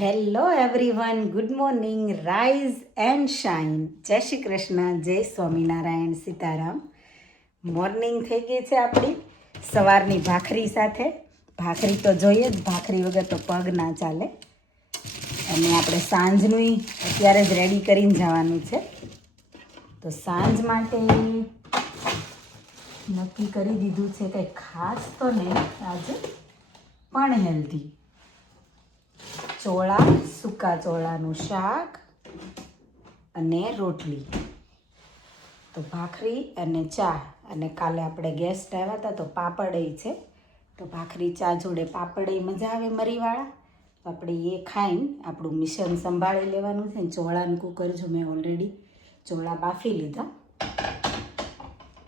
Hello everyone, good morning, rise and shine. જય શ્રી કૃષ્ણ, જય Swaminarayan, Sitaram. Morning થઈ ગઈ છે આપણી સવારની ભાખરી સાથે. ભાખરી તો જોઈએ જ, ભાખરી વગર તો પગ ના ચાલે. અને આપણે સાંજનું અત્યારે જ રેડી કરીને જવાનું છે. તો સાંજ માટે નક્કી કરી દીધું છે કંઈ ખાસ તો નહીં આજે, પણ હેલ્ધી. ચોળા, સૂકા ચોળાનું શાક અને રોટલી. તો ભાખરી અને ચા. અને કાલે આપણે ગેસ્ટ આવ્યા હતા તો પાપડ છે. તો ભાખરી ચા જોડે પાપડ મજા આવે મરીવાળા. તો આપણે એ ખાઈને આપણું મિશન સંભાળી લેવાનું છે. ચોળાનું કુકર જો મેં ઓલરેડી ચોળા બાફી લીધા.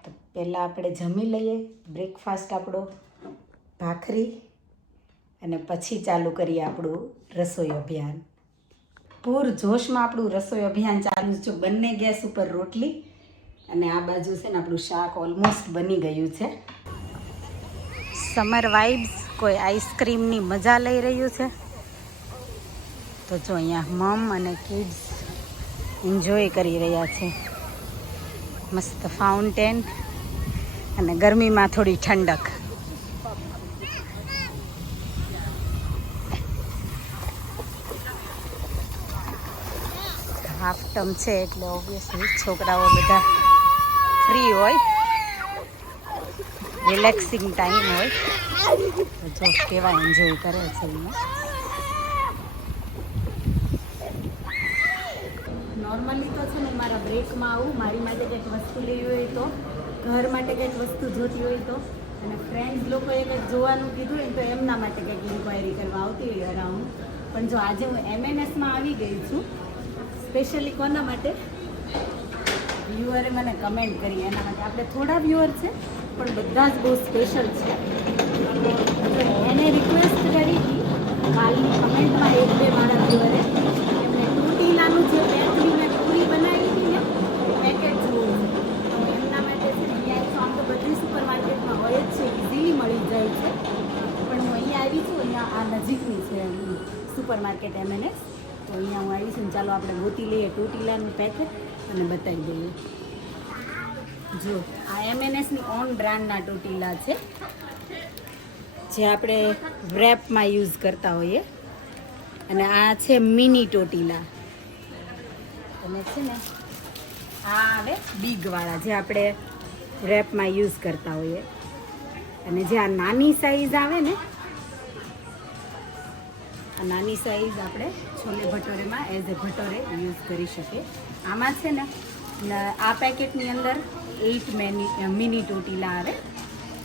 તો પહેલાં આપણે જમી લઈએ બ્રેકફાસ્ટ આપણો, ભાખરી, અને પછી ચાલુ કરીએ આપણું રસોઈ અભિયાન. પૂર જોશમાં આપણું રસોઈ અભિયાન ચાલુ છે. બંને ગેસ ઉપર રોટલી અને આ બાજુ છે ને આપણું શાક ઓલમોસ્ટ બની ગયું છે. સમર વાઇબ્સ, કોઈ આઈસ્ક્રીમની મજા લઈ રહ્યું છે. તો જો અહીંયા મમ અને કિડ્સ એન્જોય કરી રહ્યા છે. મસ્ત ફાઉન્ટેન અને ગરમીમાં થોડી ઠંડક. હાફ ટર્મ છે એટલે ઓબ્વિયસલી છોકરાઓ બધા ફ્રી હોય, રિલેક્સિંગ ટાઈમ હોય. તો જો કેવા એન્જોય કરે છે અહીંયા. નોર્મલી તો છે ને મારા બ્રેકમાં આવું, મારી માટે કંઈક વસ્તુ લેવી હોય તો, ઘર માટે કંઈક વસ્તુ જોતી હોય તો, અને ફ્રેન્ડ્સ લોકોએ કંઈક જોવાનું કીધું હોય તો એમના માટે કંઈક ઇન્ક્વાયરી કરવા આવતી હોય અરાઉન્ડ. પણ જો આજે હું MNSમાં આવી ગઈ છું, સ્પેશિયલી કોના માટે? વ્યુઅરે મને કમેન્ટ કરી એના માટે. આપણે થોડા વ્યુઅર છે પણ બધા જ બહુ સ્પેશિયલ છે. એને રિક્વેસ્ટ કરી હતી કાલની કમેન્ટમાં, એક બે મારા વ્યુઅરે એમને ટૂટીલાનું જે પેકની મેં પૂરી બનાવી હતી ને પેકેટ જોવું છે. તો એમના માટે છે ને અહીંયા આમ તો બધી સુપર માર્કેટમાં હોય જ છે, ઇઝીલી મળી જાય છે. પણ હું અહીંયા આવી છું, અહીંયા આ નજીકની છે સુપર માર્કેટ MNS. તો અહીંયા હું આવી છું ને, ચાલો આપણે ગોતી લઈએ ટોટીલાનું પેકેટ અને બતાવી દઈએ. જો આ MNSની ઓન બ્રાન્ડના ટોટીલા છે, જે આપણે રેપમાં યુઝ કરતા હોઈએ. અને આ છે મિની ટોટીલા. અને છે ને આ આવે બિગવાળા, જે આપણે રેપમાં યુઝ કરતા હોઈએ. અને જે આ નાની સાઈઝ આવે ને, આ નાની સાઈઝ આપણે છોલે ભટોરેમાં એઝ એ ભટોરે યુઝ કરી શકીએ. આમાં છે ને આ પેકેટની અંદર 8 મિની ટોટીલા આવે.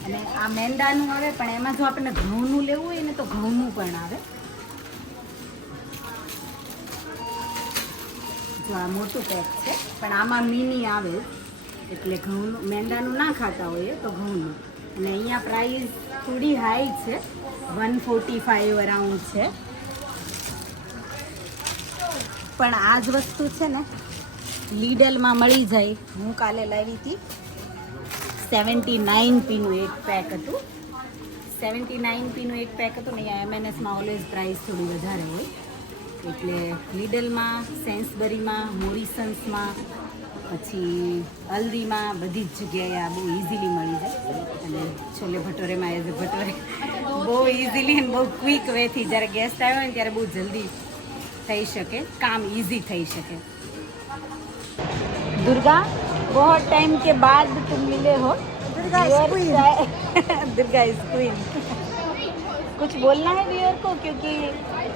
અને આ મેંદાનું આવે, પણ એમાં જો આપણને ઘઉંનું લેવું હોય ને તો ઘઉંનું પણ આવે. જો આ મોટું પેક છે, પણ આમાં મિની આવે, એટલે ઘઉંનું મેંદાનું ના ખાતા હોઈએ તો ઘઉંનું. અને અહીંયા પ્રાઇસ થોડી હાઈ છે, 145 અરાઉન્ડ છે. પણ આ જ વસ્તુ છે ને લીડલમાં મળી જાય. હું કાલે લાવી હતી 79p નું એક પેક હતું. 79p નું એક પેક હતું ને. અહીંયા MNSમાં ઓલવેઝ પ્રાઇસ થોડી વધારે હોય, એટલે લીડલમાં, સેન્સબરીમાં, મોરિસન્સમાં, પછી અલ્દીમાં, બધી જ જગ્યાએ આ બહુ ઇઝીલી મળી જાય. અને છોલે ભટોરેમાં એઝ એ ભટોરે બહુ ઇઝીલી અને બહુ ક્વિક વેથી જ્યારે ગેસ્ટ આવ્યો હોય ને ત્યારે બહુ જલ્દી થઈ શકે, કામ ઇઝી થઈ શકે. दुर्गा, बहुत टाइम के बाद तुम मिले हो. Durga is queen. कुछ बोलना है व्यूअर को, क्योंकि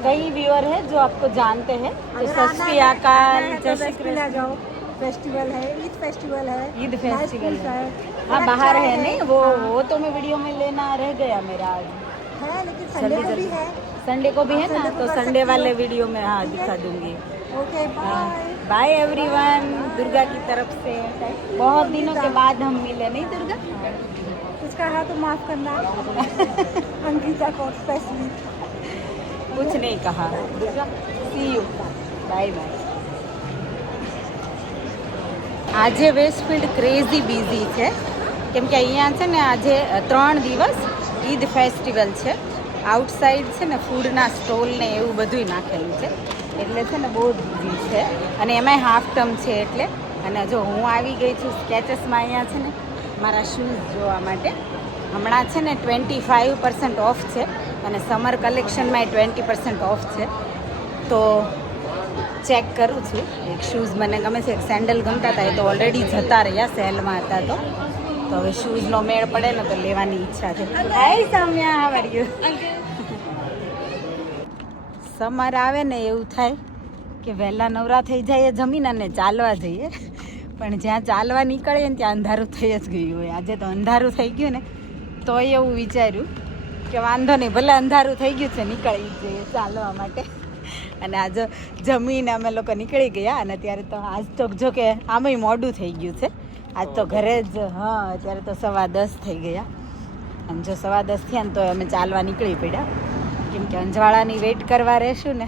कई व्यूअर है जो आपको जानते हैं. तो सत श्री अकाल, जय श्री कृष्ण. फेस्टिवल है, ईद फेस्टिवल है. ईद फेस्टिवल है, हाँ बाहर है नहीं, वो तो मैं वीडियो में लेना रह गया मेरा आज. है लेकिन संडे को भी है. संडे को भी है ना, तो संडे वाले वीडियो में हाँ दिखा दूंगी. Okay, bye bye everyone. Durga की तरफ से बहुत दिनों के बाद हम मिले, नहीं दुर्गा? कुछ कहा तो माफ करना. अंकिता को स्पेशली कुछ नहीं कहा. दुर्गा, सी यू, बाय बाय. આજે વેસ્ટફિલ્ડ ક્રેઝી બિઝી છે, કેમ કે અહીંયા છે ને આજે 3 દિવસ ઈદ ફેસ્ટિવલ છે. આઉટસાઇડ છે ને ફૂડના સ્ટોલ ને એવું બધું નાખેલું છે, એટલે છે ને બહુ જ બીજી છે. અને એમાંય હાફ ટર્મ છે એટલે. અને જો હું આવી ગઈ છું સ્કેચેસમાં, અહીંયા છે ને મારા શૂઝ જોવા માટે. હમણાં છે ને 25% ઓફ છે અને સમર કલેક્શનમાં 20% ઓફ છે. તો ચેક કરું છું. એક શૂઝ મને ગમે છે, એક સેન્ડલ ગમતા હતા, એ તો ઓલરેડી જતા રહ્યા, સેલમાં હતા. તો હવે શૂઝનો મેળ પડે ને તો લેવાની ઈચ્છા છે. Hi Saumya, how are you? Summer આવે ને એવું થાય કે વહેલા નવરા થઈ જાય, જમીન અને ચાલવા જઈએ. પણ જ્યાં ચાલવા નીકળીએ ને ત્યાં અંધારું થઈ જ ગયું હોય. આજે તો અંધારું થઈ ગયું ને તો એવું વિચાર્યું કે વાંધો નહીં, ભલે અંધારું થઈ ગયું છે, નીકળી જઈએ ચાલવા માટે. અને આજે જમીને અમે લોકો નીકળી ગયા. અને ત્યારે તો આજ તો જો કે આમાંય મોડું થઈ ગયું છે. આજ તો ઘરે જ, હા, અત્યારે તો 10:15 થઈ ગયા. અને જો 10:15 થયા ને તો અમે ચાલવા નીકળી પડ્યા, કેમ કે અંજવાળાની વેઇટ કરવા રહેશું ને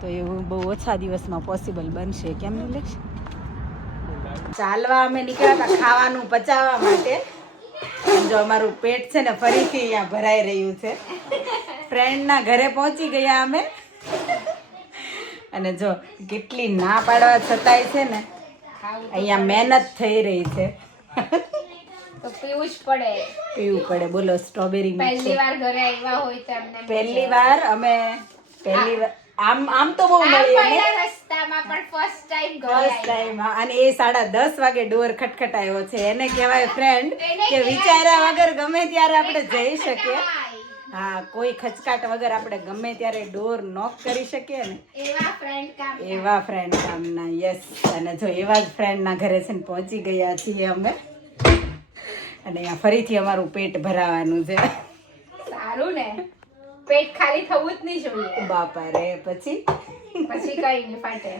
તો એવું બહુ ઓછા દિવસમાં પોસિબલ બનશે. કેમ નહીં લેશ? ચાલવા અમે નીકળ્યા હતા ખાવાનું પચાવવા માટે. જો અમારું પેટ છે ને ફરીથી અહીંયા ભરાઈ રહ્યું છે. ફ્રેન્ડના ઘરે પહોંચી ગયા અમે. અને જો કેટલી ના પાડવા છતાંય છે ને અહીંયા મહેનત થઈ રહી છે. તો પીવું જ પડે. પીવું પડે. બોલો, સ્ટ્રોબેરી પહેલી વાર ઘરે આવ્યા હોય તો એમને પહેલી વાર આમ તો બહુ મળીએ ને રસ્તામાં, પણ ફર્સ્ટ ટાઈમ ફર્સ્ટ ટાઈમ. અને એ 10:30 વાગે ડોર ખટખટાયો છે. એને કહેવાય ફ્રેન્ડ કે વિચાર્યા વગર ગમે ત્યારે આપણે જઈ શકીએ. હા, કોઈ ખચકાટ વગર આપણે ગમે ત્યારે ડોર નોક કરી શકીએ ને, એવા ફ્રેન્ડ કામના. યસ. અને જો એવા જ ફ્રેન્ડના ઘરે છે ને પહોંચી ગયા છીએ અમે. અને અહીંયા ફરીથી અમારું પેટ ભરાવાનું છે. સારું ને, પેટ ખાલી થવું જ નહીં જોઈએ. બાપા રે, પછી કઈ નહીં ફાટે.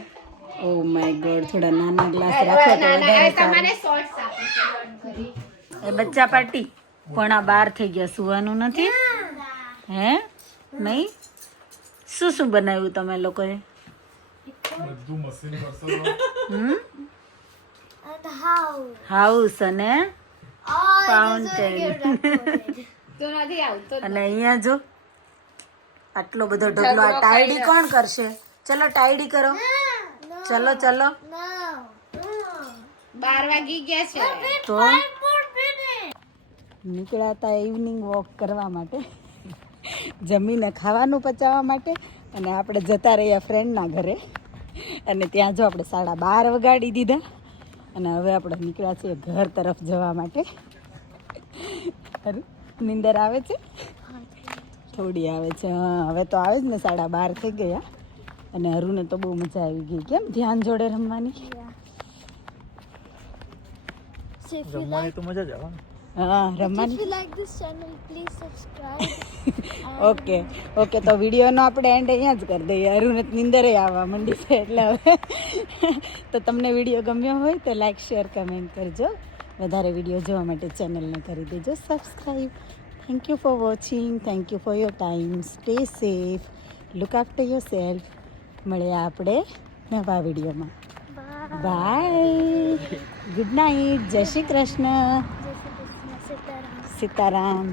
ઓ માય ગોડ, થોડા નાના ગ્લાસ રાખો તો વધારે તમારે સારું. શોર્ટ્સ આપું. એ બચ્ચા પાર્ટી 11:15 થઈ ગયા, સુવાનું નથી હે? નહીં? શું બનાવ્યું તમે લોકોએ? હાઉસ અને ફાઉન્ટેન. તો નથી આવતો. અને અહીંયા જો આટલો બધો ઢગલો. આ ટાઈડી કોણ કરશે? ચલો ટાઈડી કરો. ચલો 12 વાગી ગયા છે. તો નીકળ્યા હતા ઇવનિંગ વોક કરવા માટે, જમીને ખાવાનું પચાવવા માટે. અને આપણે જતા રહ્યા ફ્રેન્ડના ઘરે. અને ત્યાં જો આપણે 12:30 વગાડી દીધા. અને હવે આપણે નીકળ્યા છીએ ઘર તરફ જવા માટે. નીંદર આવે છે? થોડી આવે છે. હા, હવે તો આવે જ ને, 12:30 થઈ ગયા. અને હરુને તો બહુ મજા આવી ગઈ. કેમ? ધ્યાન જોડે રમવાની. રમવાની તો મજા જ આવે ને. હા, રમવાની. If you like this channel, please subscribe. Okay. તો વિડીયોનો આપણે એન્ડ અહીંયા જ કરી દઈએ. હરુને નીંદરે આવવા માંડી છે એટલે હવે. તો તમને વિડીયો ગમ્યો હોય તો લાઈક, શેર, કમેન્ટ કરજો. વધારે વિડીયો જોવા માટે ચેનલને કરી દેજો subscribe. Thank you for watching. Thank you for your time. Stay safe. Look after your self. મળ્યા આપણે નવા વિડીયોમાં. બાય. Good night. જય શ્રી કૃષ્ણ. સીતારામ.